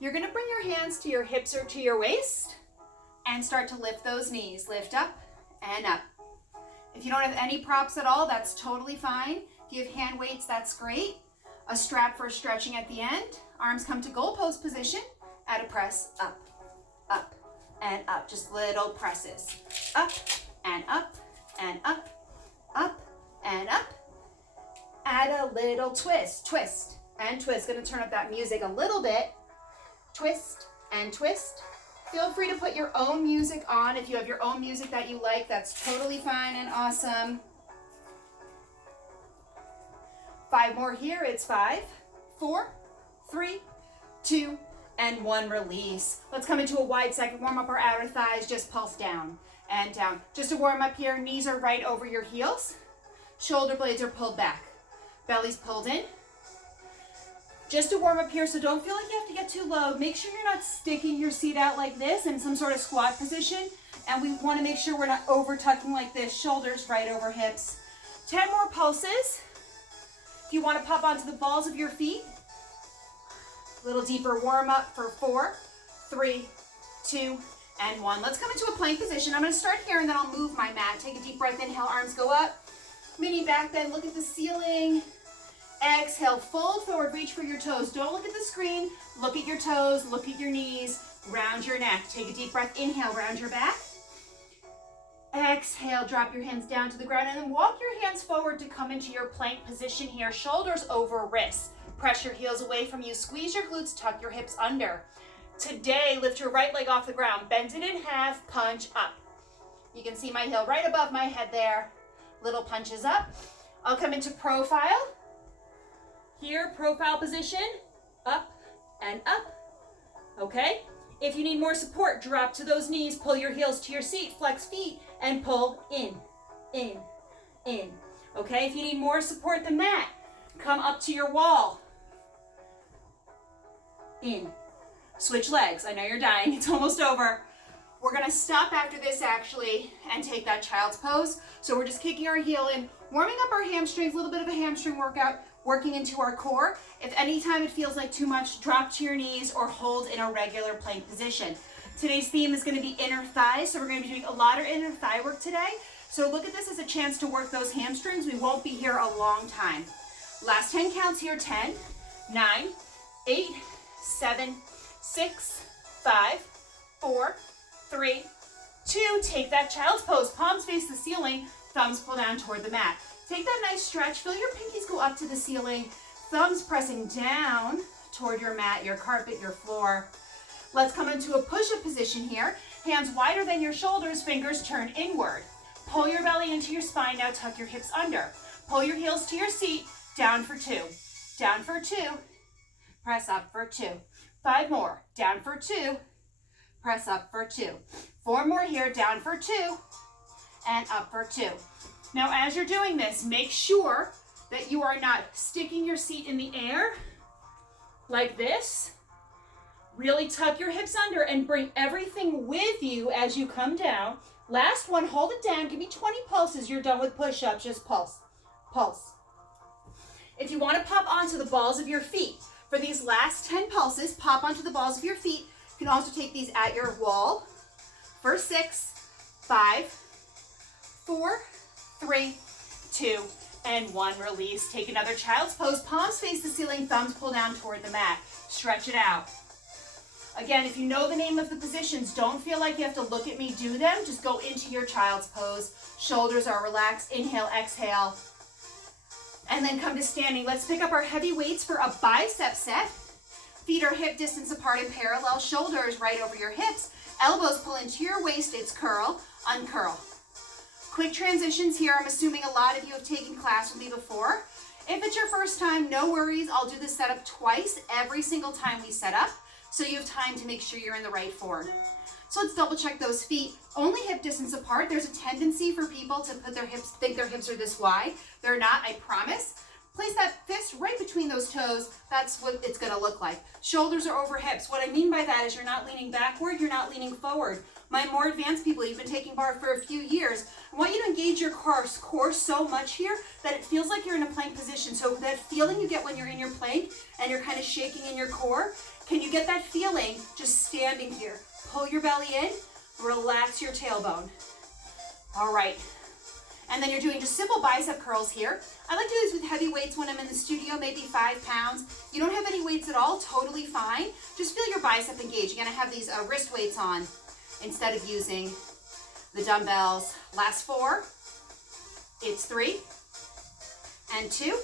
you're gonna bring your hands to your hips or to your waist and start to lift those knees. Lift up and up. If you don't have any props at all, that's totally fine. If you have hand weights, that's great. A strap for stretching at the end. Arms come to goal post position. Add a press, up, up, and up. Just little presses. Up, and up, and up, up, and up. Add a little twist, twist, and twist. Gonna turn up that music a little bit. Twist and twist. Feel free to put your own music on. If you have your own music that you like, that's totally fine and awesome. 5 more here. It's 5, 4, 3, 2, and 1. Release. Let's come into a wide second. Warm up our outer thighs. Just pulse down and down. Just to warm up here, knees are right over your heels. Shoulder blades are pulled back. Belly's pulled in. Just to warm up here, so don't feel like you have to get too low. Make sure you're not sticking your seat out like this in some sort of squat position. And we want to make sure we're not over tucking like this. Shoulders right over hips. 10 more pulses. If you want to pop onto the balls of your feet, a little deeper warm up for 4, 3, 2, and 1. Let's come into a plank position. I'm going to start here and then I'll move my mat. Take a deep breath, inhale, arms go up. Mini back bend, look at the ceiling. Exhale, fold forward, reach for your toes. Don't look at the screen. Look at your toes, look at your knees, round your neck. Take a deep breath, inhale, round your back. Exhale, drop your hands down to the ground and then walk your hands forward to come into your plank position here. Shoulders over wrists. Press your heels away from you. Squeeze your glutes, tuck your hips under. Today, lift your right leg off the ground. Bend it in half, punch up. You can see my heel right above my head there. Little punches up. I'll come into profile. Here, profile position, up and up, okay? If you need more support, drop to those knees, pull your heels to your seat, flex feet, and pull in, in, in, okay? If you need more support than that, come up to your wall, in. Switch legs. I know you're dying, it's almost over. We're gonna stop after this actually and take that child's pose. So we're just kicking our heel in, warming up our hamstrings, a little bit of a hamstring workout, working into our core. If anytime it feels like too much, drop to your knees or hold in a regular plank position. Today's theme is gonna be inner thighs, so we're gonna be doing a lot of inner thigh work today. So look at this as a chance to work those hamstrings. We won't be here a long time. Last 10 counts here, 10, 9, 8, 7, 6, 5, 4, 3, 2. Take that child's pose. Palms face the ceiling, thumbs pull down toward the mat. Take that nice stretch. Feel your pinkies go up to the ceiling. Thumbs pressing down toward your mat, your carpet, your floor. Let's come into a push-up position here. Hands wider than your shoulders, fingers turn inward. Pull your belly into your spine. Now tuck your hips under. Pull your heels to your seat. Down for 2. Down for 2. Press up for 2. 5 more. Down for 2. Press up for 2. 4 more here. Down for 2. And up for 2. Now, as you're doing this, make sure that you are not sticking your seat in the air like this. Really tuck your hips under and bring everything with you as you come down. Last one, hold it down. Give me 20 pulses. You're done with push-ups. Just pulse, pulse. If you want to pop onto the balls of your feet, for these last 10 pulses, pop onto the balls of your feet. You can also take these at your wall. For 6, 5, 4, 3, 2, and 1. Release. Take another child's pose. Palms face the ceiling, thumbs pull down toward the mat. Stretch it out. Again, if you know the name of the positions, don't feel like you have to look at me do them. Just go into your child's pose. Shoulders are relaxed. Inhale, exhale. And then come to standing. Let's pick up our heavy weights for a bicep set. Feet are hip distance apart and parallel. Shoulders right over your hips. Elbows pull into your waist. It's curl, uncurl. Quick transitions here. I'm assuming a lot of you have taken class with me before. If it's your first time, no worries. I'll do this setup twice every single time we set up, so you have time to make sure you're in the right form. So let's double check those feet. Only hip distance apart. There's a tendency for people to put their hips, think their hips are this wide. They're not, I promise. Place that fist right between those toes. That's what it's gonna look like. Shoulders are over hips. What I mean by that is you're not leaning backward, you're not leaning forward. My more advanced people, you've been taking Barre for a few years, I want you to engage your core so much here that it feels like you're in a plank position. So that feeling you get when you're in your plank and you're kind of shaking in your core, Can you get that feeling just standing here? Pull your belly in, relax your tailbone. All right. And then you're doing just simple bicep curls here. I like to do these with heavy weights when I'm in the studio, maybe 5 pounds. You don't have any weights at all, totally fine. Just feel your bicep engage. You're gonna have these wrist weights on instead of using the dumbbells. Last 4, it's 3, and 2,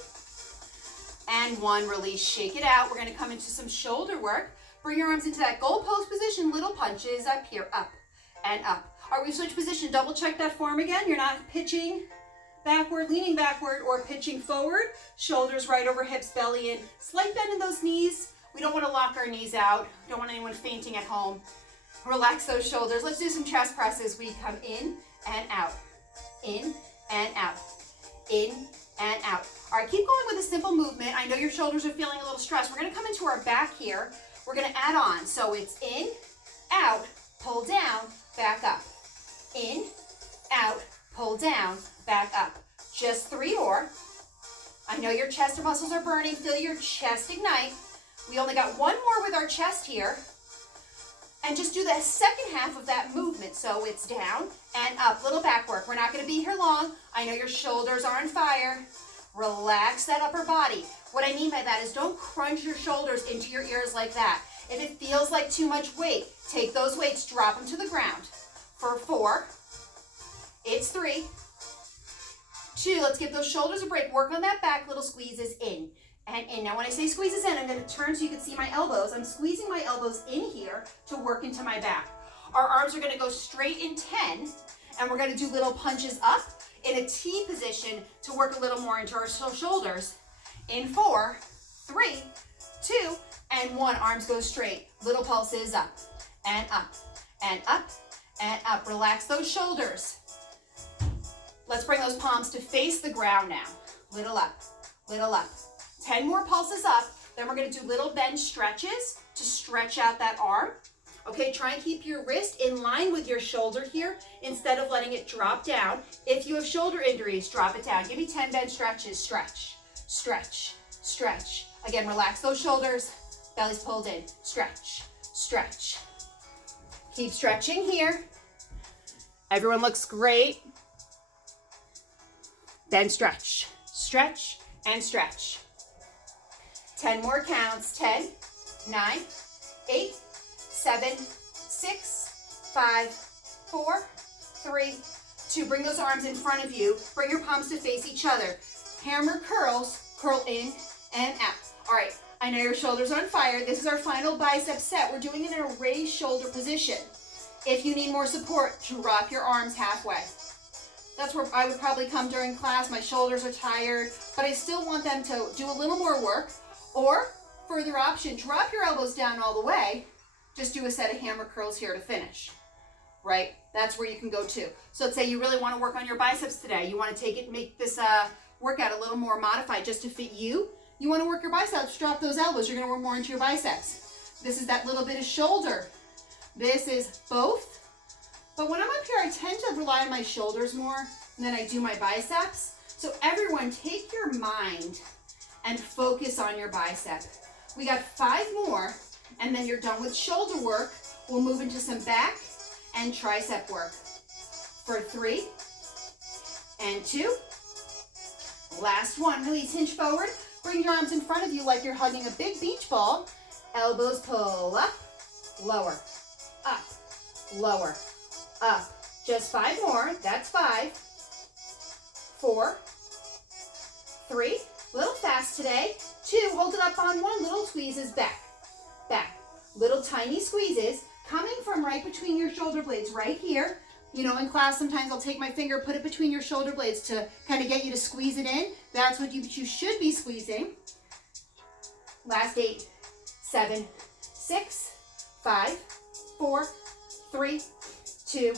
and 1, release, shake it out. We're gonna come into some shoulder work. Bring your arms into that goal post position, little punches up here, up and up. All right, we switch position, double check that form again. You're not pitching backward, leaning backward, or pitching forward. Shoulders right over hips, belly in. Slight bend in those knees. We don't want to lock our knees out. Don't want anyone fainting at home. Relax those shoulders. Let's do some chest presses. We come in and out, in and out, in and out. All right, keep going with a simple movement. I know your shoulders are feeling a little stressed. We're gonna come into our back here. We're gonna add on. So it's in, out, pull down, back up. In, out, pull down, back up. Just 3 more. I know your chest or muscles are burning. Feel your chest ignite. We only got 1 more with our chest here. And just do the second half of that movement. So it's down and up, little back work. We're not gonna be here long. I know your shoulders are on fire. Relax that upper body. What I mean by that is don't crunch your shoulders into your ears like that. If it feels like too much weight, take those weights, drop them to the ground. For 4, it's 3, 2, let's give those shoulders a break. Work on that back, little squeezes in and in. Now when I say squeezes in, I'm gonna turn so you can see my elbows. I'm squeezing my elbows in here to work into my back. Our arms are gonna go straight in 10, and we're gonna do little punches up in a T position to work a little more into our shoulders. In 4, 3, 2, and 1, arms go straight. Little pulses up and up and up and up. Relax those shoulders. Let's bring those palms to face the ground now. Little up, little up. 10 more pulses up. Then we're gonna do little bend stretches to stretch out that arm. Okay, try and keep your wrist in line with your shoulder here instead of letting it drop down. If you have shoulder injuries, drop it down. Give me 10 bend stretches. Stretch, stretch, stretch. Again, relax those shoulders. Belly's pulled in. Stretch, stretch. Keep stretching here. Everyone looks great. Then stretch, stretch, and stretch. 10 more counts. 10, 9, 8, 7, 6, 5, 4, 3, 2. Bring those arms in front of you. Bring your palms to face each other. Hammer curls, curl in and out. All right, I know your shoulders are on fire. This is our final bicep set. We're doing it in a raised shoulder position. If you need more support, drop your arms halfway. That's where I would probably come during class. My shoulders are tired, but I still want them to do a little more work. Or, further option, drop your elbows down all the way. Just do a set of hammer curls here to finish, right? That's where you can go too. So let's say you really want to work on your biceps today. You want to take it, make this workout a little more modified just to fit you. You want to work your biceps, drop those elbows. You're going to work more into your biceps. This is that little bit of shoulder. This is both. But when I'm up here, I tend to rely on my shoulders more than I do my biceps. So everyone, take your mind and focus on your bicep. We got 5 more, and then you're done with shoulder work. We'll move into some back and tricep work. For 3 and 2. Last one, release, hinge forward. Bring your arms in front of you like you're hugging a big beach ball. Elbows pull up, lower, up, lower, up. Just 5 more, that's 5. 4, 3, little fast today. 2, hold it up on 1, little squeezes, back, back. Little tiny squeezes coming from right between your shoulder blades, right here. You know, in class, sometimes I'll take my finger, put it between your shoulder blades to kind of get you to squeeze it in. That's what you should be squeezing. Last 8, 7, 6, 5, 4, 3, 2,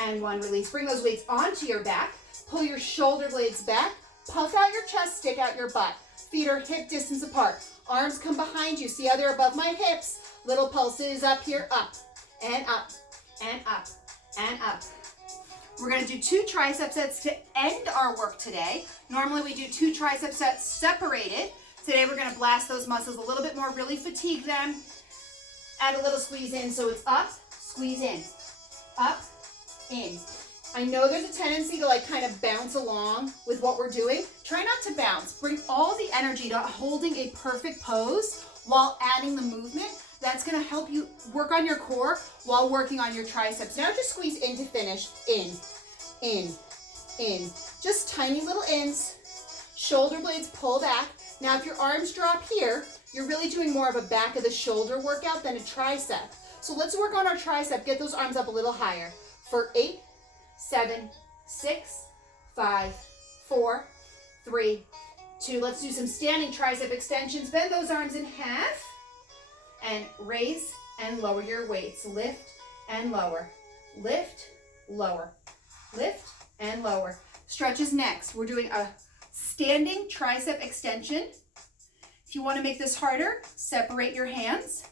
and 1. Release. Bring those weights onto your back. Pull your shoulder blades back. Puff out your chest, stick out your butt. Feet are hip distance apart. Arms come behind you. See how they're above my hips? Little pulses up here, up, and up, and up, and up. We're gonna do 2 tricep sets to end our work today. Normally we do 2 tricep sets separated. Today we're gonna blast those muscles a little bit more, really fatigue them. Add a little squeeze in, so it's up, squeeze in, up, in. I know there's a tendency to like kind of bounce along with what we're doing. Try not to bounce. Bring all the energy to holding a perfect pose while adding the movement. That's gonna help you work on your core while working on your triceps. Now just squeeze in to finish. In, in, in. Just tiny little ins. Shoulder blades pull back. Now if your arms drop here, you're really doing more of a back of the shoulder workout than a tricep. So let's work on our tricep. Get those arms up a little higher. For 8, 7, 6, 5, 4, 3, 2. Let's do some standing tricep extensions. Bend those arms in half and raise and lower your weights. Lift and lower. Lift, lower. Lift and lower. Stretch is next. We're doing a standing tricep extension. If you want to make this harder, separate your hands.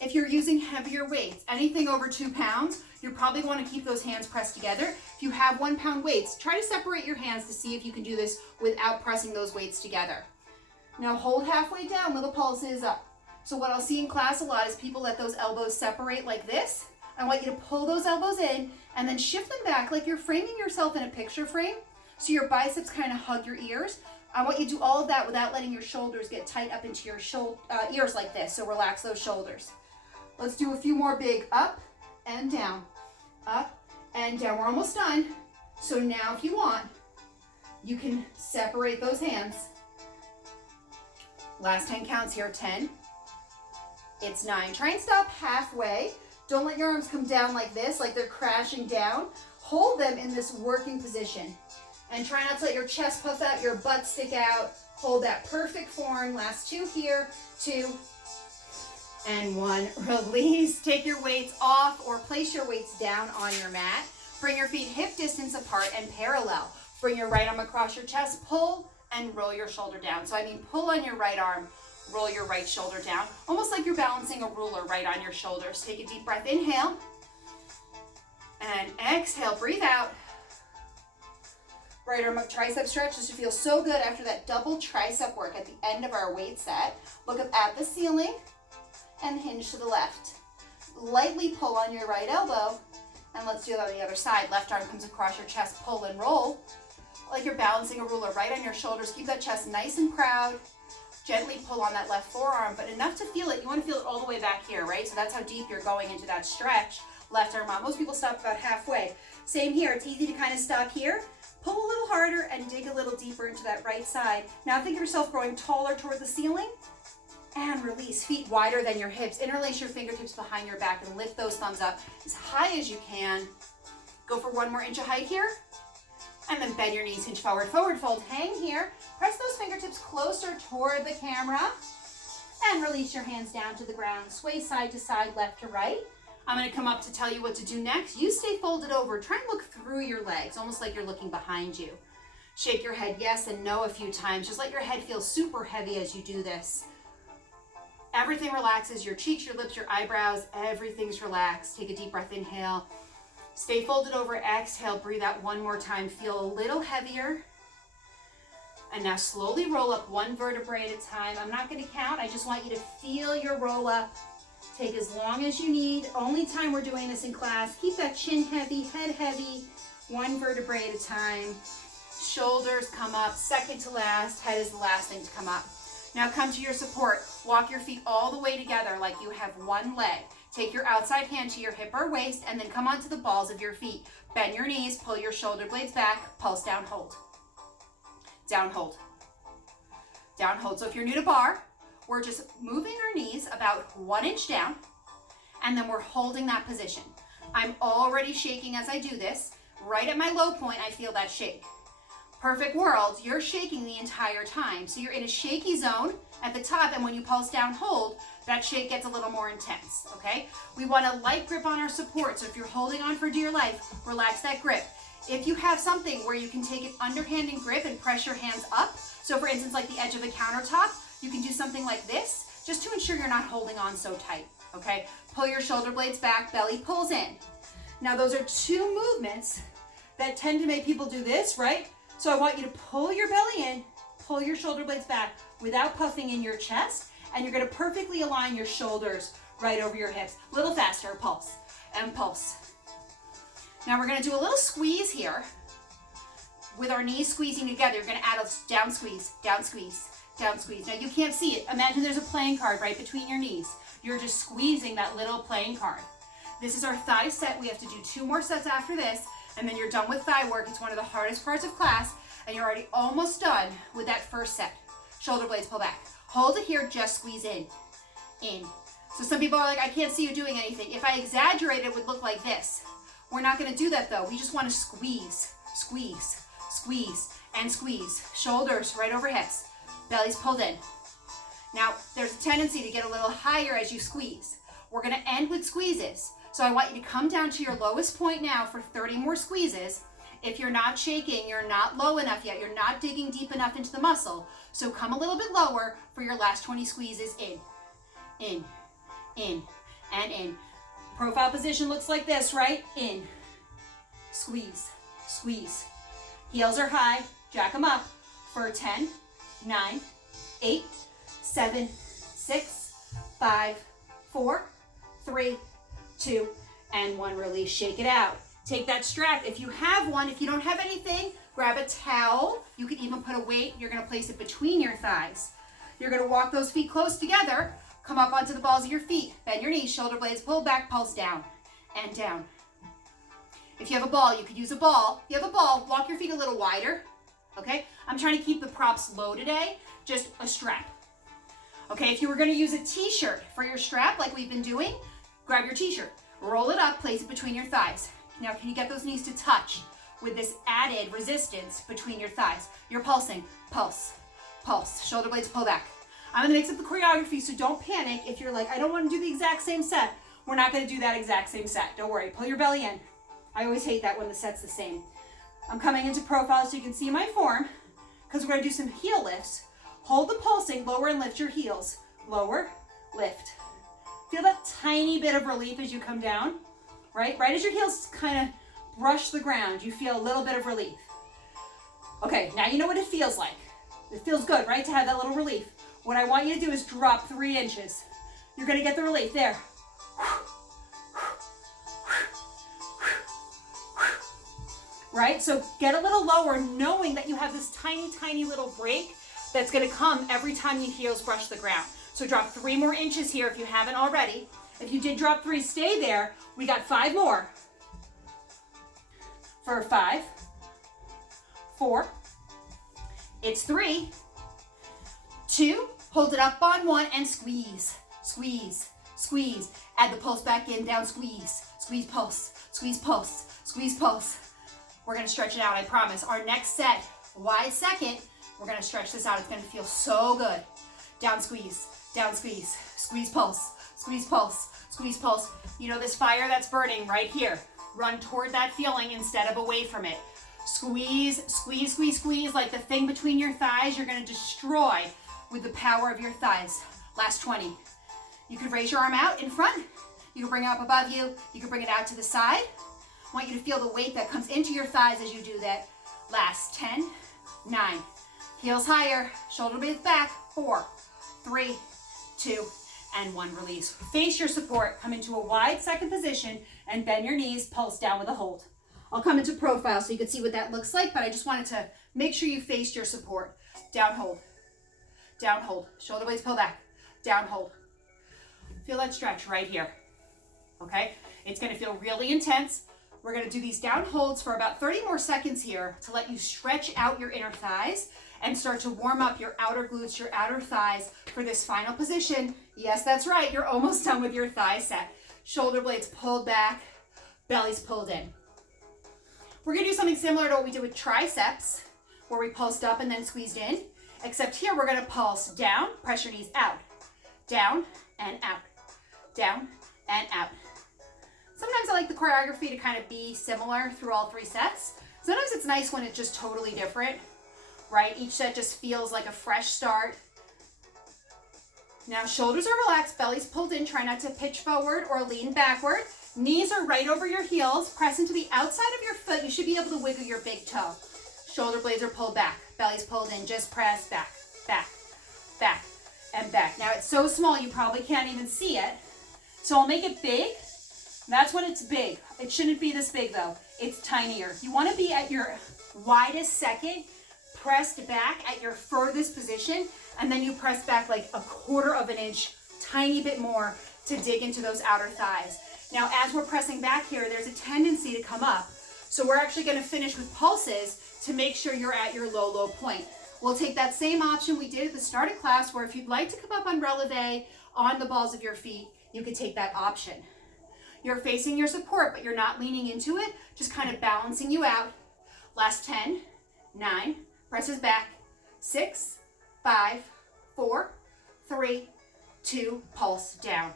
If you're using heavier weights, anything over 2 pounds, you probably want to keep those hands pressed together. If you have 1 pound weights, try to separate your hands to see if you can do this without pressing those weights together. Now hold halfway down, little pulses up. So what I'll see in class a lot is people let those elbows separate like this. I want you to pull those elbows in and then shift them back like you're framing yourself in a picture frame. So your biceps kind of hug your ears. I want you to do all of that without letting your shoulders get tight up into your ears like this. So relax those shoulders. Let's do a few more big up and down, up and down. We're almost done. So now if you want, you can separate those hands. Last 10 counts here. 10. It's 9. Try and stop halfway. Don't let your arms come down like this, like they're crashing down. Hold them in this working position. And try not to let your chest puff out, your butt stick out. Hold that perfect form. Last 2 here. 2 and 1. Release. Take your weights off or place your weights down on your mat. Bring your feet hip distance apart and parallel. Bring your right arm across your chest. Pull and roll your shoulder down. So I mean pull on your right arm, roll your right shoulder down. Almost like you're balancing a ruler right on your shoulders. Take a deep breath. Inhale. And exhale. Breathe out. Right arm up, tricep stretch. This should feel so good after that double tricep work at the end of our weight set. Look up at the ceiling and hinge to the left. Lightly pull on your right elbow, and let's do that on the other side. Left arm comes across your chest, pull and roll. Like you're balancing a ruler right on your shoulders. Keep that chest nice and proud. Gently pull on that left forearm, but enough to feel it. You want to feel it all the way back here, right? So that's how deep you're going into that stretch. Left arm up. Most people stop about halfway. Same here. It's easy to kind of stop here. Pull a little harder and dig a little deeper into that right side. Now think of yourself growing taller toward the ceiling and release. Feet wider than your hips. Interlace your fingertips behind your back and lift those thumbs up as high as you can. Go for 1 more inch of height here. And then bend your knees, hinge forward, forward fold. Hang here. Press those fingertips closer toward the camera. And release your hands down to the ground. Sway side to side, left to right. I'm going to come up to tell you what to do next. You stay folded over. Try and look through your legs, almost like you're looking behind you. Shake your head yes and no a few times. Just let your head feel super heavy as you do this. Everything relaxes, your cheeks, your lips, your eyebrows, everything's relaxed. Take a deep breath, inhale. Stay folded over, exhale, breathe out 1 more time. Feel a little heavier. And now slowly roll up 1 vertebrae at a time. I'm not going to count. I just want you to feel your roll up. Take as long as you need. Only time we're doing this in class. Keep that chin heavy, head heavy. 1 vertebrae at a time. Shoulders come up, second to last. Head is the last thing to come up. Now come to your support. Walk your feet all the way together like you have 1 leg. Take your outside hand to your hip or waist and then come onto the balls of your feet. Bend your knees, pull your shoulder blades back, pulse down, hold. Down, hold. Down, hold. So if you're new to bar, we're just moving our knees about 1 inch down, and then we're holding that position. I'm already shaking as I do this. Right at my low point, I feel that shake. Perfect world, you're shaking the entire time. So you're in a shaky zone at the top, and when you pulse down, hold, that shake gets a little more intense, okay? We want a light grip on our support, so if you're holding on for dear life, relax that grip. If you have something where you can take an underhanded grip and press your hands up, so for instance, like the edge of a countertop, you can do something like this, just to ensure you're not holding on so tight, okay? Pull your shoulder blades back, belly pulls in. Now those are 2 movements that tend to make people do this, right? So I want you to pull your belly in, pull your shoulder blades back without puffing in your chest, and you're gonna perfectly align your shoulders right over your hips. A little faster, pulse, and pulse. Now we're gonna do a little squeeze here with our knees squeezing together. You're gonna add a down squeeze, down squeeze, down squeeze. Now you can't see it. Imagine there's a playing card right between your knees. You're just squeezing that little playing card. This is our thigh set. We have to do 2 more sets after this, and then you're done with thigh work. It's one of the hardest parts of class, and you're already almost done with that first set. Shoulder blades pull back. Hold it here, just squeeze in. So some people are like, I can't see you doing anything. If I exaggerate, it would look like this. We're not gonna do that though. We just wanna squeeze, squeeze, squeeze, and squeeze. Shoulders right over hips. Belly's pulled in. Now, there's a tendency to get a little higher as you squeeze. We're gonna end with squeezes. So I want you to come down to your lowest point now for 30 more squeezes. If you're not shaking, you're not low enough yet, you're not digging deep enough into the muscle. So come a little bit lower for your last 20 squeezes. In, and in. Profile position looks like this, right? In, squeeze, squeeze. Heels are high, jack them up for 10, 9, 8, 7, 6, 5, 4, 3, 2, and 1. Release, shake it out. Take that strap. If you have one, if you don't have anything, grab a towel. You can even put a weight. You're gonna place it between your thighs. You're gonna walk those feet close together. Come up onto the balls of your feet. Bend your knees, shoulder blades pull back, pulse down and down. If you have a ball, you could use a ball. If you have a ball, walk your feet a little wider, okay? I'm trying to keep the props low today, just a strap. Okay, if you were gonna use a t-shirt for your strap like we've been doing, grab your t-shirt, roll it up, place it between your thighs. Now, can you get those knees to touch with this added resistance between your thighs? You're pulsing, pulse, pulse, shoulder blades pull back. I'm gonna mix up the choreography, so don't panic if you're like, I don't wanna do the exact same set. We're not gonna do that exact same set, don't worry, pull your belly in. I always hate that when the set's the same. I'm coming into profile so you can see my form, because we're gonna do some heel lifts. Hold the pulsing, lower and lift your heels. Lower, lift. Feel that tiny bit of relief as you come down, right? Right as your heels kind of brush the ground, you feel a little bit of relief. Okay, now you know what it feels like. It feels good, right, to have that little relief. What I want you to do is drop 3 inches. You're gonna get the relief, there. Right, so get a little lower, knowing that you have this tiny, tiny little break that's gonna come every time your heels brush the ground. So drop 3 more inches here if you haven't already. If you did drop 3, stay there. We got 5 more. For 5, 4, it's 3, 2, hold it up on 1 and squeeze, squeeze, squeeze. Add the pulse back in, down, squeeze, squeeze, pulse, squeeze, pulse, squeeze, pulse. We're gonna stretch it out, I promise. Our next set, wide second, we're gonna stretch this out. It's gonna feel so good. Down, squeeze, squeeze, pulse, squeeze, pulse, squeeze, pulse. You know this fire that's burning right here. Run toward that feeling instead of away from it. Squeeze, squeeze, squeeze, squeeze, like the thing between your thighs you're gonna destroy with the power of your thighs. Last 20. You could raise your arm out in front. You can bring it up above you. You can bring it out to the side. I want you to feel the weight that comes into your thighs as you do that. Last 10, 9. Heels higher, shoulder blades back. 4, 3, 2, and 1. Release. Face your support. Come into a wide second position and bend your knees. Pulse down with a hold. I'll come into profile so you can see what that looks like, but I just wanted to make sure you faced your support. Down, hold. Down, hold. Shoulder blades pull back. Down, hold. Feel that stretch right here. Okay? It's going to feel really intense. We're going to do these down holds for about 30 more seconds here to let you stretch out your inner thighs and start to warm up your outer glutes, your outer thighs for this final position. Yes, that's right. You're almost done with your thigh set. Shoulder blades pulled back, belly's pulled in. We're going to do something similar to what we did with triceps, where we pulsed up and then squeezed in, except here we're going to pulse down, press your knees out, down and out, down and out. Sometimes I like the choreography to kind of be similar through all 3 sets. Sometimes it's nice when it's just totally different, right? Each set just feels like a fresh start. Now shoulders are relaxed, belly's pulled in. Try not to pitch forward or lean backward. Knees are right over your heels. Press into the outside of your foot. You should be able to wiggle your big toe. Shoulder blades are pulled back. Belly's pulled in. Just press back, back, back, and back. Now it's so small you probably can't even see it, So I'll make it big. That's when it's big. It shouldn't be this big though. It's tinier. You want to be at your widest second, pressed back at your furthest position, and then you press back like a quarter of an inch, tiny bit more to dig into those outer thighs. Now, as we're pressing back here, there's a tendency to come up. So we're actually going to finish with pulses to make sure you're at your low, low point. We'll take that same option we did at the start of class, where if you'd like to come up on releve on the balls of your feet, you could take that option. You're facing your support, but you're not leaning into it, just kind of balancing you out. Last 10, 9, presses back, 6, 5, 4, 3, 2, pulse, down,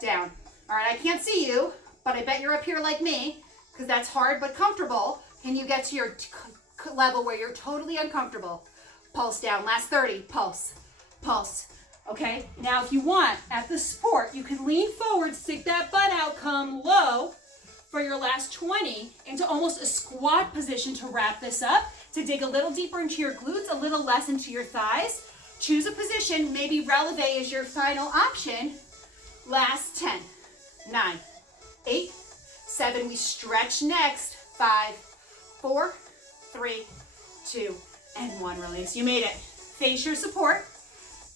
down. All right, I can't see you, but I bet you're up here like me, because that's hard but comfortable. Can you get to your level where you're totally uncomfortable? Pulse down, last 30, pulse, pulse. Okay, now if you want, at the support, you can lean forward, stick that butt out, come low for your last 20 into almost a squat position to wrap this up, to dig a little deeper into your glutes, a little less into your thighs. Choose a position, maybe releve is your final option. Last 10, 9, 8, 7, we stretch next, 5, 4, 3, 2, and 1, release. You made it. Face your support.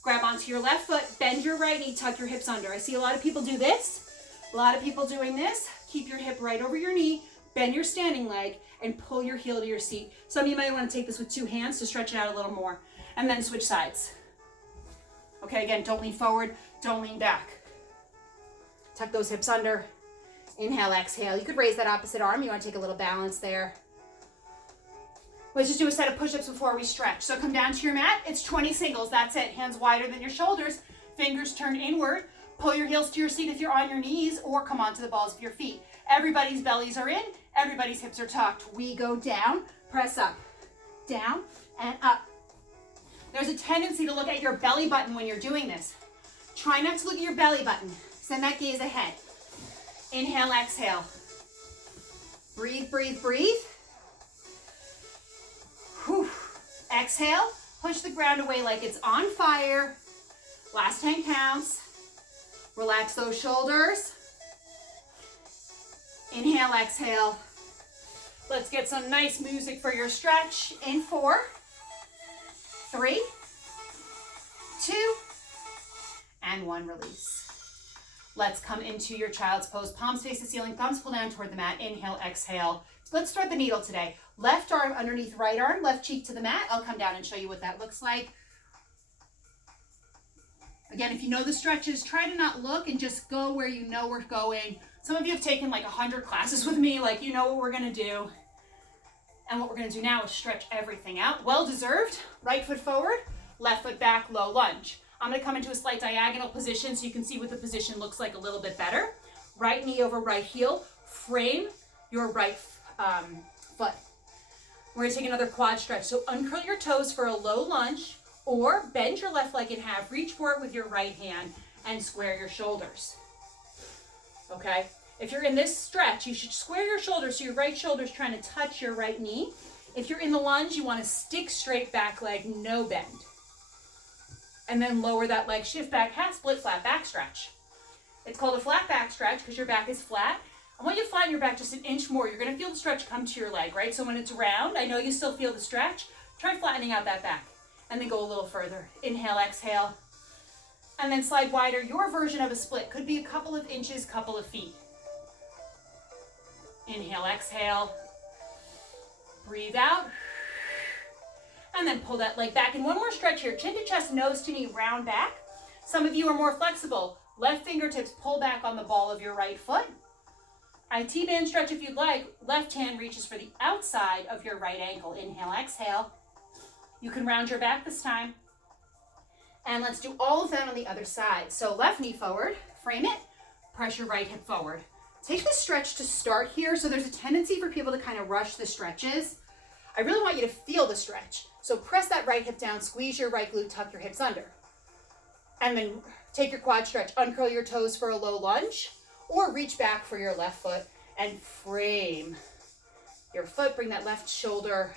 Grab onto your left foot, bend your right knee, tuck your hips under. I see a lot of people do this. A lot of people doing this. Keep your hip right over your knee, bend your standing leg, and pull your heel to your seat. Some of you might want to take this with 2 hands to stretch it out a little more, and then switch sides. Okay, again, don't lean forward, don't lean back. Tuck those hips under. Inhale, exhale. You could raise that opposite arm. You want to take a little balance there. Let's just do a set of push-ups before we stretch. So come down to your mat. It's 20 singles. That's it. Hands wider than your shoulders. Fingers turn inward. Pull your heels to your seat if you're on your knees, or come onto the balls of your feet. Everybody's bellies are in. Everybody's hips are tucked. We go down, press up, down, and up. There's a tendency to look at your belly button when you're doing this. Try not to look at your belly button. Send that gaze ahead. Inhale, exhale. Breathe, breathe, breathe. Whew. Exhale, push the ground away like it's on fire. Last 10 counts. Relax those shoulders. Inhale, exhale. Let's get some nice music for your stretch. In 4, 3, 2, and 1, release. Let's come into your child's pose. Palms face the ceiling, thumbs pull down toward the mat. Inhale, exhale. Let's thread the needle today. Left arm underneath right arm, left cheek to the mat. I'll come down and show you what that looks like. Again, if you know the stretches, try to not look and just go where you know we're going. Some of you have taken like 100 classes with me, like you know what we're gonna do. And what we're gonna do now is stretch everything out. Well deserved. Right foot forward, left foot back, low lunge. I'm gonna come into a slight diagonal position so you can see what the position looks like a little bit better. Right knee over right heel, frame your right foot. We're gonna take another quad stretch. So uncurl your toes for a low lunge, or bend your left leg in half, reach for it with your right hand, and square your shoulders. Okay? If you're in this stretch, you should square your shoulders so your right shoulder is trying to touch your right knee. If you're in the lunge, you want to stick straight back leg, no bend. And then lower that leg, shift back, half split, flat back stretch. It's called a flat back stretch because your back is flat. I want you to flatten your back just an inch more. You're going to feel the stretch come to your leg, right? So when it's round, I know you still feel the stretch. Try flattening out that back. And then go a little further. Inhale, exhale. And then slide wider. Your version of a split could be a couple of inches, couple of feet. Inhale, exhale. Breathe out. And then pull that leg back. And one more stretch here. Chin to chest, nose to knee, round back. Some of you are more flexible. Left fingertips pull back on the ball of your right foot. IT band stretch if you'd like. Left hand reaches for the outside of your right ankle. Inhale, exhale. You can round your back this time. And let's do all of that on the other side. So left knee forward, frame it, press your right hip forward. Take the stretch to start here. So there's a tendency for people to kind of rush the stretches. I really want you to feel the stretch. So press that right hip down, squeeze your right glute, tuck your hips under. And then take your quad stretch, uncurl your toes for a low lunge, or reach back for your left foot and frame your foot. Bring that left shoulder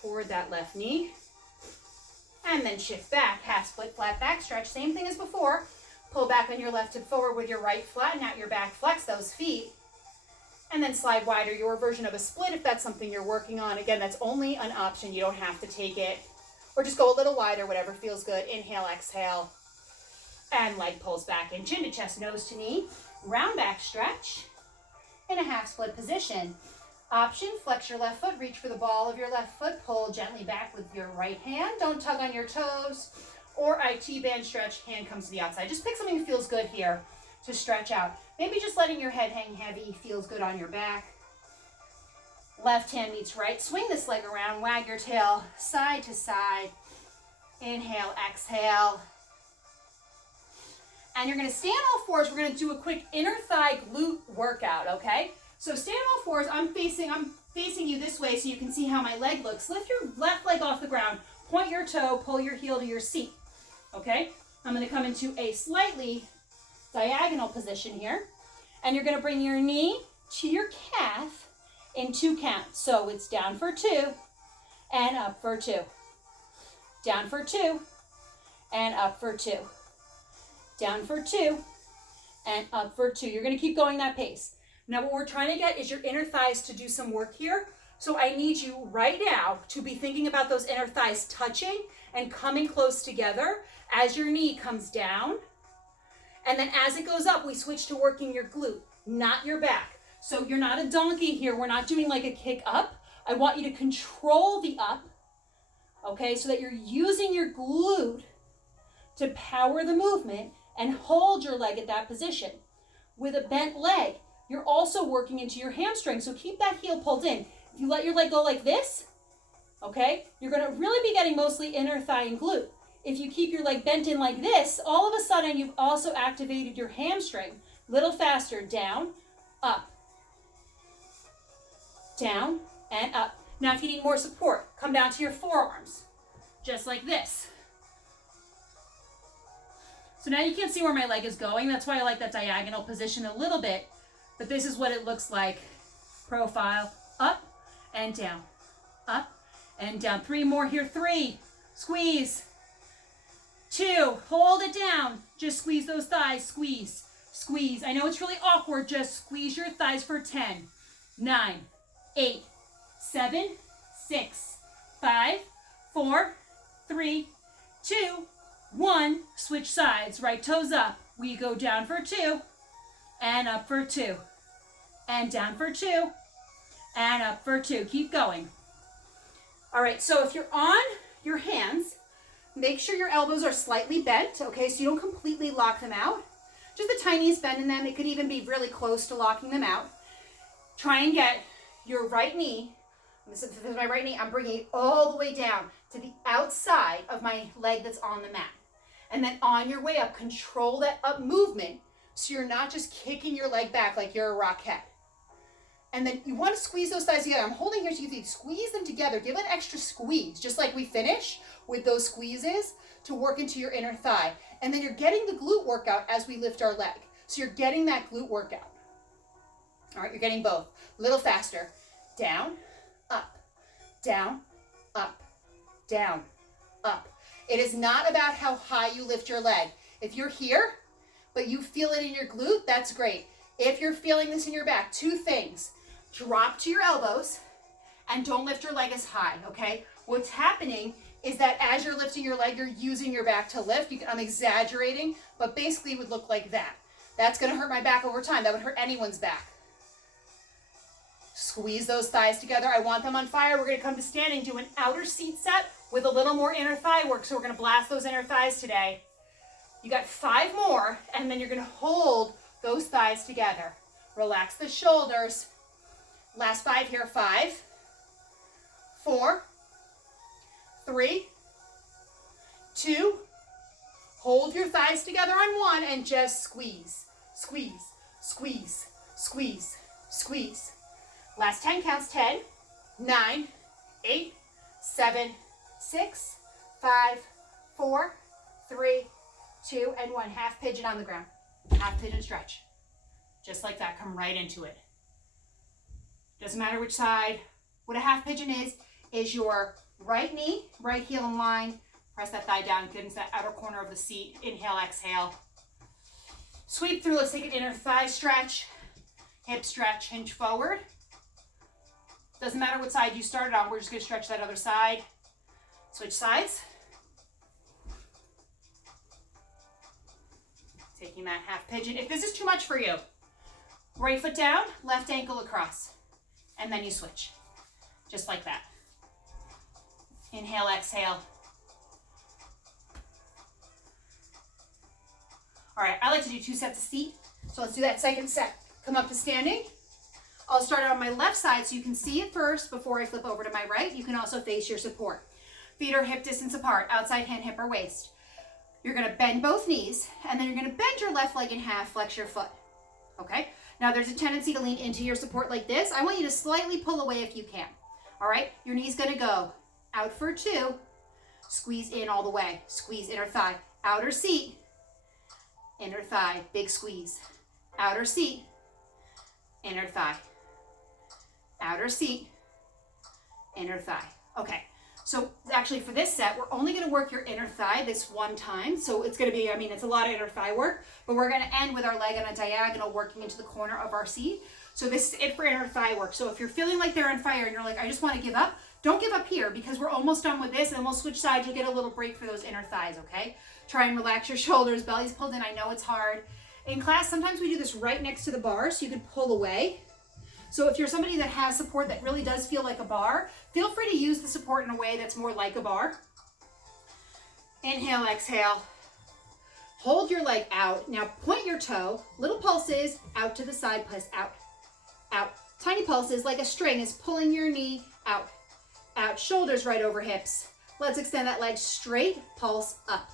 toward that left knee. And then shift back, half split, flat back stretch. Same thing as before. Pull back on your left hip forward with your right, flatten out your back, flex those feet, and then slide wider, your version of a split if that's something you're working on. Again, that's only an option. You don't have to take it. Or just go a little wider, whatever feels good. Inhale, exhale, and leg pulls back in. Chin to chest, nose to knee. Round back stretch in a half split position. Option, flex your left foot, reach for the ball of your left foot, pull gently back with your right hand. Don't tug on your toes. Or I T-band stretch, hand comes to the outside. Just pick something that feels good here to stretch out. Maybe just letting your head hang heavy feels good on your back. Left hand meets right. Swing this leg around, wag your tail side to side. Inhale, exhale. And you're gonna stand on all fours. We're gonna do a quick inner thigh glute workout, okay? So stand on all fours. I'm facing you this way so you can see how my leg looks. Lift your left leg off the ground. Point your toe, pull your heel to your seat, okay? I'm gonna come into a slightly diagonal position here. And you're gonna bring your knee to your calf in 2 counts. So it's down for 2 and up for 2. Down for 2 and up for 2. Down for 2 and up for 2. You're gonna keep going that pace. Now what we're trying to get is your inner thighs to do some work here. So I need you right now to be thinking about those inner thighs touching and coming close together as your knee comes down. And then as it goes up, we switch to working your glute, not your back. So you're not a donkey here. We're not doing like a kick up. I want you to control the up, okay, so that you're using your glute to power the movement and hold your leg at that position. With a bent leg, you're also working into your hamstring, so keep that heel pulled in. If you let your leg go like this, okay, you're gonna really be getting mostly inner thigh and glute. If you keep your leg bent in like this, all of a sudden you've also activated your hamstring. Little faster, down, up, down, and up. Now if you need more support, come down to your forearms, just like this. So now you can't see where my leg is going. That's why I like that diagonal position a little bit, but this is what it looks like. Profile, up and down, up and down. 3 more here, 3, squeeze, 2, hold it down. Just squeeze those thighs, squeeze, squeeze. I know it's really awkward, just squeeze your thighs for 10, 9, 8, 7, 6, 5, 4, 3, 2, 1. Switch sides, right toes up. We go down for 2 and up for 2 and down for 2 and up for 2. Keep going. All right, so if you're on your hands, make sure your elbows are slightly bent, okay, so you don't completely lock them out. Just the tiniest bend in them. It could even be really close to locking them out. Try and get your right knee, this is my right knee, I'm bringing it all the way down to the outside of my leg that's on the mat. And then on your way up, control that up movement so you're not just kicking your leg back like you're a rockette. And then you want to squeeze those thighs together. I'm holding here so you can squeeze them together. Give an extra squeeze, just like we finish with those squeezes to work into your inner thigh. And then you're getting the glute workout as we lift our leg. So you're getting that glute workout. All right, you're getting both. A little faster. Down, up, down, up, down, up. It is not about how high you lift your leg. If you're here, but you feel it in your glute, that's great. If you're feeling this in your back, 2 things. Drop to your elbows and don't lift your leg as high, okay? What's happening is that as you're lifting your leg, you're using your back to lift. I'm exaggerating, but basically it would look like that. That's gonna hurt my back over time. That would hurt anyone's back. Squeeze those thighs together. I want them on fire. We're gonna come to standing, do an outer seat set with a little more inner thigh work. So we're gonna blast those inner thighs today. You got 5 more, and then you're gonna hold those thighs together. Relax the shoulders. Last 5 here. 5, 4, 3, 2. Hold your thighs together on 1 and just squeeze, squeeze, squeeze, squeeze, squeeze. Last 10 counts. 10, 9, 8, 7, 6, 5, 4, 3, 2, and 1. Half pigeon on the ground. Half pigeon stretch. Just like that, come right into it. Doesn't matter which side. What a half pigeon is your right knee, right heel in line. Press that thigh down, get into that outer corner of the seat. Inhale, exhale. Sweep through, let's take an inner thigh stretch, hip stretch, hinge forward. Doesn't matter what side you started on, we're just gonna stretch that other side. Switch sides. Taking that half pigeon. If this is too much for you, right foot down, left ankle across, and then you switch, just like that. Inhale, exhale. All right, I like to do 2 sets of seat. So let's do that second set. Come up to standing. I'll start on my left side so you can see it first before I flip over to my right. You can also face your support. Feet are hip distance apart, outside hand, hip or waist. You're gonna bend both knees, and then you're gonna bend your left leg in half, flex your foot, okay? Now there's a tendency to lean into your support like this. I want you to slightly pull away if you can, all right? Your knee's gonna go out for 2, squeeze in all the way, squeeze inner thigh, outer seat, inner thigh, big squeeze, outer seat, inner thigh, outer seat, inner thigh. Okay, so actually for this set, we're only gonna work your inner thigh this one time. So it's gonna be, I mean, it's a lot of inner thigh work, but we're gonna end with our leg on a diagonal working into the corner of our seat. So this is it for inner thigh work. So if you're feeling like they're on fire and you're like, I just wanna give up, don't give up here because we're almost done with this and then we'll switch sides. You'll get a little break for those inner thighs, okay? Try and relax your shoulders, belly's pulled in. I know it's hard. In class, sometimes we do this right next to the bar so you can pull away. So if you're somebody that has support that really does feel like a bar, feel free to use the support in a way that's more like a bar. Inhale, exhale. Hold your leg out. Now point your toe, little pulses, out to the side, plus out, out. Tiny pulses like a string is pulling your knee out, out. Shoulders right over hips. Let's extend that leg straight, pulse up,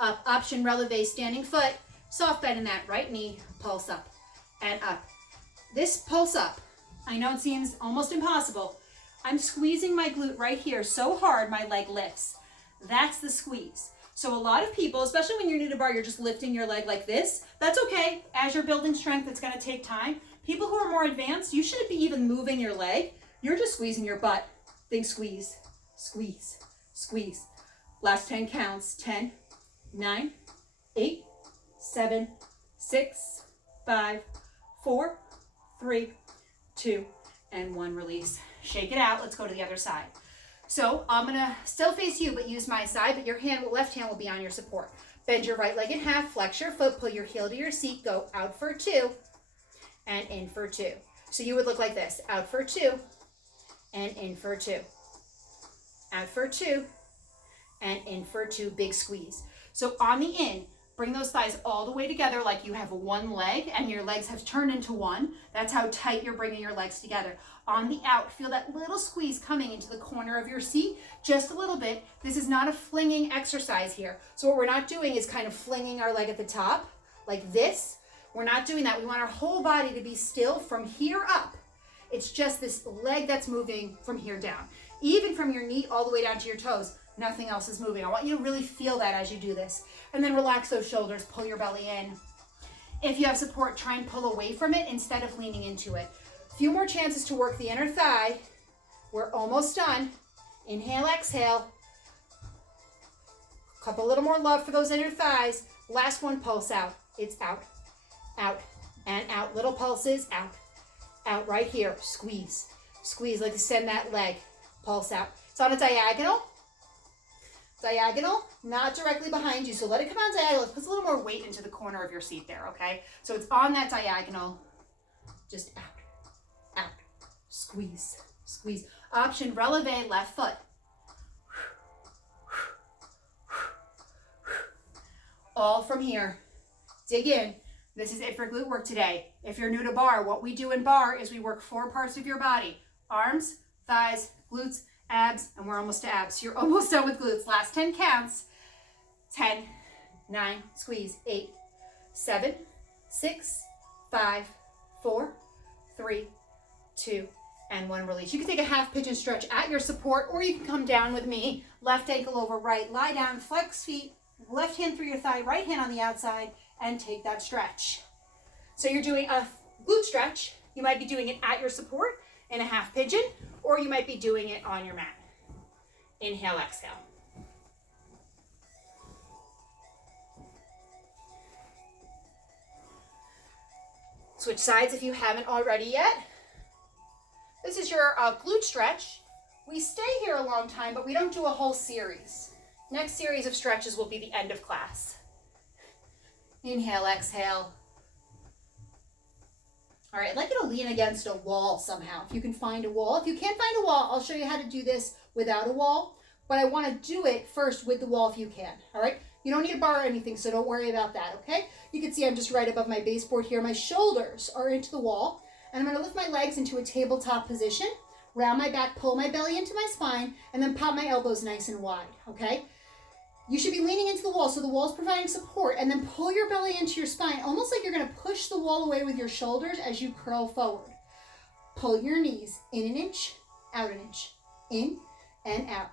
up. Option releve, standing foot, soft bend in that right knee, pulse up and up. This pulse up, I know it seems almost impossible. I'm squeezing my glute right here so hard my leg lifts. That's the squeeze. So a lot of people, especially when you're new to bar, you're just lifting your leg like this. That's okay. As you're building strength, it's gonna take time. People who are more advanced, you shouldn't be even moving your leg. You're just squeezing your butt. Think squeeze, squeeze, squeeze. Last 10 counts. 10, 9, 8, 7, 6, 5, 4, 3, 2, and 1. Release. Shake it out. Let's go to the other side. So I'm gonna still face you, but use my side, but your left hand will be on your support. Bend your right leg in half, flex your foot, pull your heel to your seat, go out for 2, and in for 2. So you would look like this, out for 2, and in for 2. Out for 2, and in for 2, big squeeze. So on the in, bring those thighs all the way together like you have one leg and your legs have turned into one. That's how tight you're bringing your legs together. On the out, feel that little squeeze coming into the corner of your seat, just a little bit. This is not a flinging exercise here. So what we're not doing is kind of flinging our leg at the top like this. We're not doing that. We want our whole body to be still from here up. It's just this leg that's moving from here down. Even from your knee all the way down to your toes, nothing else is moving. I want you to really feel that as you do this. And then relax those shoulders, pull your belly in. If you have support, try and pull away from it instead of leaning into it. A few more chances to work the inner thigh. We're almost done. Inhale, exhale. Couple little more love for those inner thighs. Last one, pulse out. It's out, out, and out. Little pulses, out, out right here. Squeeze, squeeze, like extend that leg. Pulse out. It's on a diagonal. Diagonal, not directly behind you. So let it come on diagonal. It puts a little more weight into the corner of your seat there, okay? So it's on that diagonal. Just out, out, squeeze, squeeze. Option releve, left foot. All from here. Dig in. This is it for glute work today. If you're new to bar, what we do in bar is we work 4 parts of your body. Arms, thighs, glutes, abs, and we're almost to abs. You're almost done with glutes. Last 10 counts. 10, 9, squeeze, 8, 7, 6, 5, 4, 3, 2, and 1. Release. You can take a half pigeon stretch at your support, or you can come down with me. Left ankle over right. Lie down, flex feet, left hand through your thigh, right hand on the outside, and take that stretch. So you're doing a glute stretch. You might be doing it at your support in a half pigeon, or you might be doing it on your mat. Inhale, exhale. Switch sides if you haven't already yet. This is your glute stretch. We stay here a long time, but we don't do a whole series. Next series of stretches will be the end of class. Inhale, exhale. All right, I'd like you to lean against a wall somehow, if you can find a wall. If you can't find a wall, I'll show you how to do this without a wall, but I want to do it first with the wall if you can, all right? You don't need a bar or anything, so don't worry about that, okay? You can see I'm just right above my baseboard here. My shoulders are into the wall, and I'm going to lift my legs into a tabletop position, round my back, pull my belly into my spine, and then pop my elbows nice and wide, okay? You should be leaning into the wall, so the wall's providing support, and then pull your belly into your spine, almost like you're going to push the wall away with your shoulders as you curl forward. Pull your knees in an inch, out an inch, in and out,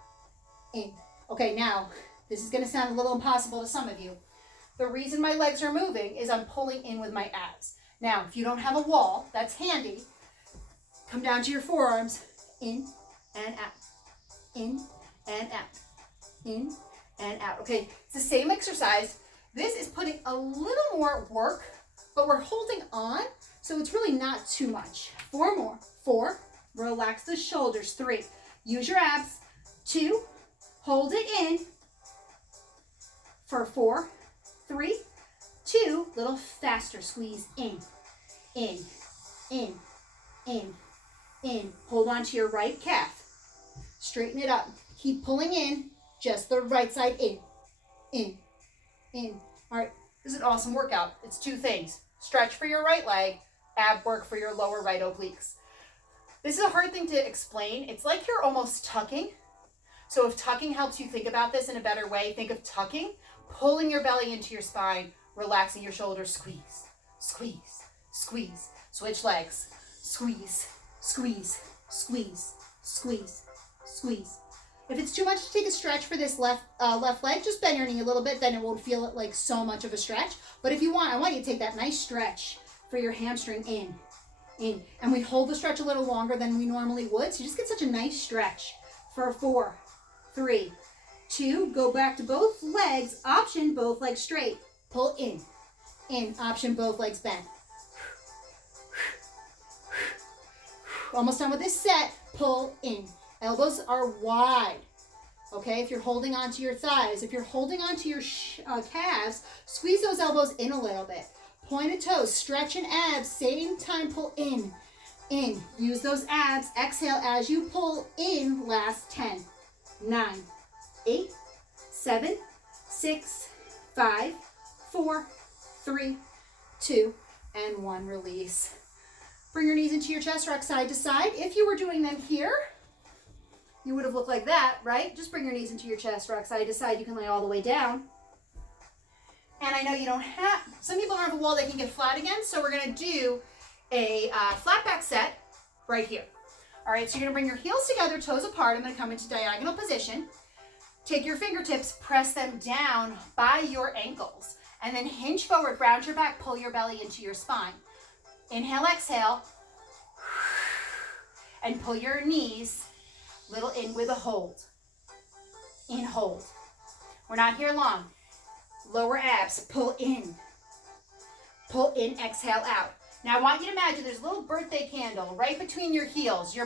in. Okay, now, this is going to sound a little impossible to some of you. The reason my legs are moving is I'm pulling in with my abs. Now, if you don't have a wall, that's handy. Come down to your forearms, in and out, in and out, in and out. Okay, it's the same exercise. This is putting a little more work, but we're holding on, so it's really not too much. 4 more. 4, relax the shoulders. 3, use your abs. 2, hold it in for 4, 3, 2, little faster, squeeze in, in, in, in, in. Hold on to your right calf. Straighten it up. Keep pulling in. Just the right side in, in, in. All right, this is an awesome workout. It's 2 things. Stretch for your right leg, ab work for your lower right obliques. This is a hard thing to explain. It's like you're almost tucking. So if tucking helps you think about this in a better way, think of tucking, pulling your belly into your spine, relaxing your shoulders, squeeze, squeeze, squeeze. Switch legs, squeeze, squeeze, squeeze, squeeze, squeeze. If it's too much to take a stretch for this left leg, just bend your knee a little bit, then it won't feel like so much of a stretch. But if you want, I want you to take that nice stretch for your hamstring in. And we hold the stretch a little longer than we normally would, so you just get such a nice stretch for 4, 3, 2, go back to both legs, option both legs straight, pull in, option both legs bent. Almost done with this set, pull in. Elbows are wide, okay? If you're holding onto your thighs, if you're holding onto your calves, squeeze those elbows in a little bit. Pointed toes, stretch and abs, same time, pull in. Use those abs, exhale as you pull in, last 10, 9, 8, 7, 6, 5, 4, 3, 2, and 1, release. Bring your knees into your chest, rock side to side. If you were doing them here, you would have looked like that, right? Just bring your knees into your chest, rock side to side. You can lay all the way down. And I know you don't have, some people don't have a wall they can get flat against, so we're gonna do a flat back set right here. All right, so you're gonna bring your heels together, toes apart. I'm gonna come into diagonal position. Take your fingertips, press them down by your ankles, and then hinge forward, round your back, pull your belly into your spine. Inhale, exhale, and pull your knees little in with a hold. In, hold. We're not here long. Lower abs, pull in, exhale out. Now I want you to imagine there's a little birthday candle right between your heels. You're